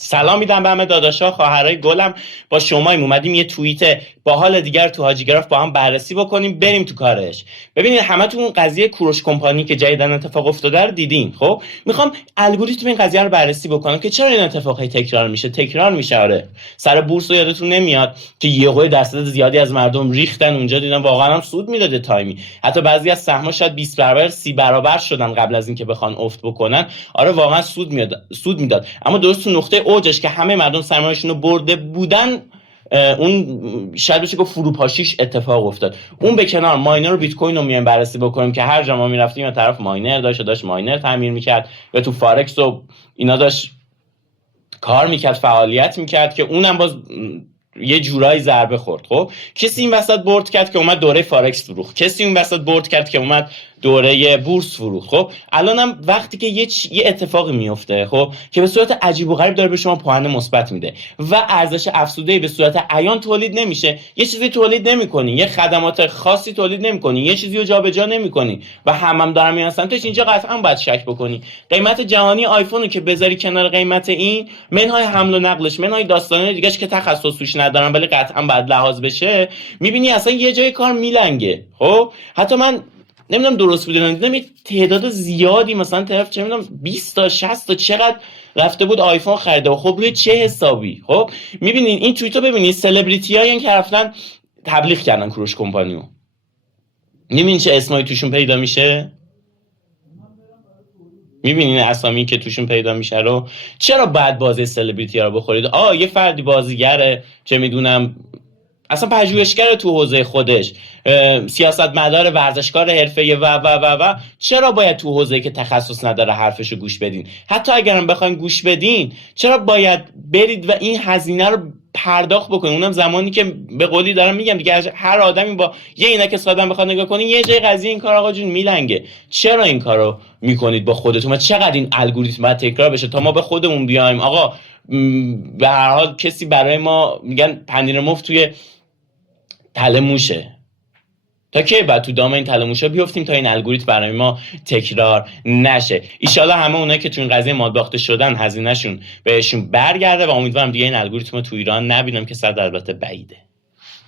سلام میدم به همه داداشا خواهرای گلم. با شماییم اومدیم یه توییت باحال دیگر تو حاجی گراف با هم بررسی بکنیم، بریم تو کارش. ببینید همتون اون قضیه کوروش کمپانی که جدیدن اتفاق افتاده رو دیدین. خب میخوام الگوریتم این قضیه رو بررسی بکنم که چرا این اتفاقای تکرار میشه. آره سر بورس رو یادتون نمیاد که یهو درصد زیادی از مردم ریختن اونجا، دیدن واقعا هم سود میداده تایمی. حتی بعضی از سهم‌ها شاید 20 برابر 30 برابر شدن قبل از اینکه بخوان افت بکنن. آره واقعا سود میداد. اما درست تو نقطه اوجش که همه مردم سرمایه‌شون رو برده بودن، اون شاید بشه گفت فروپاشیش اتفاق افتاد. اون به کنار، ماینر و بیت کوین رو میایم بررسی بکنیم که هر جا ما میرفتیم یه طرف ماینر داشت ماینر تعمیر میکرد، یا تو فارکس و اینا داشت کار میکرد، فعالیت میکرد که اونم باز یه جورایی ضربه خورد. خب کسی این وسط برد کرد که اومد دوره فارکس فروخت، کسی این وسط برد کرد که اومد دوره بورس فروخت. خب الانم وقتی که یه اتفاقی میفته خب که به صورت عجیب و غریب داره به شما پوان مثبت میده و ارزش افزوده به صورت عیان تولید نمیشه، یه چیزی تولید نمیکنی، یه خدمات خاصی تولید نمیکنی، یه چیزی رو جابجا نمیکنی و هم دارن میان سمتش، اینجا قطعا باید شک بکنی. قیمت جهانی آیفون رو که بذاری کنار قیمت این، منهای حمل و نقلش، منهای داستانای دیگه‌اش که تخصص توش ندارن ولی قطعا باید لحاظ بشه، میبینی اصلا یه جای کار میلنگه. خب حتی من نمیدونم درست بوده یا دیدم یه تعداد زیادی مثلا طرف چه میدونم 20 تا 60 تا چقدر رفته بود آیفون خریده و خب روی چه حسابی. خب میبینین این توییتو ببینید، سلبریتی‌هایی که رفتن تبلیغ کردن کوروش کمپانیو، میبینین چه اسمایی توشون پیدا میشه، میبینین اسامی که توشون پیدا میشه رو. چرا بعد بازی سلبریتی ها رو بخورید؟ یه فردی بازیگره، چه میدونم اصلا پژوهشگر تو حوزه خودش، سیاستمدار، ورزشکار حرفه‌ای و چرا باید تو حوزه‌ای که تخصص نداره حرفشو گوش بدین؟ حتی اگرم بخواین گوش بدین، چرا باید برید و این هزینه رو پرداخت بکنین؟ اونم زمانی که به قولی دارم میگم دیگه، هر آدمی با یه عینک ساده بخواد نگاه کنین یه جای قضیه این کار آقا جون میلنگه. چرا این کارو میکنید با خودتون و چقدر این الگوریتم باید تکرار بشه تا ما به خودمون بیایم آقا به هر حال کسی برای ما میگن پنیر مفت توی تله موشه. تا کی بعد تو دام این تله موشه بیافتیم تا این الگوریتم برای ما تکرار نشه؟ ایشالا همه اونایی که تو این قضیه مال باخته شدن هزینه‌شون بهشون برگرده و امیدوارم دیگه این الگوریتم رو تو ایران نبینم که صد البته بعیده.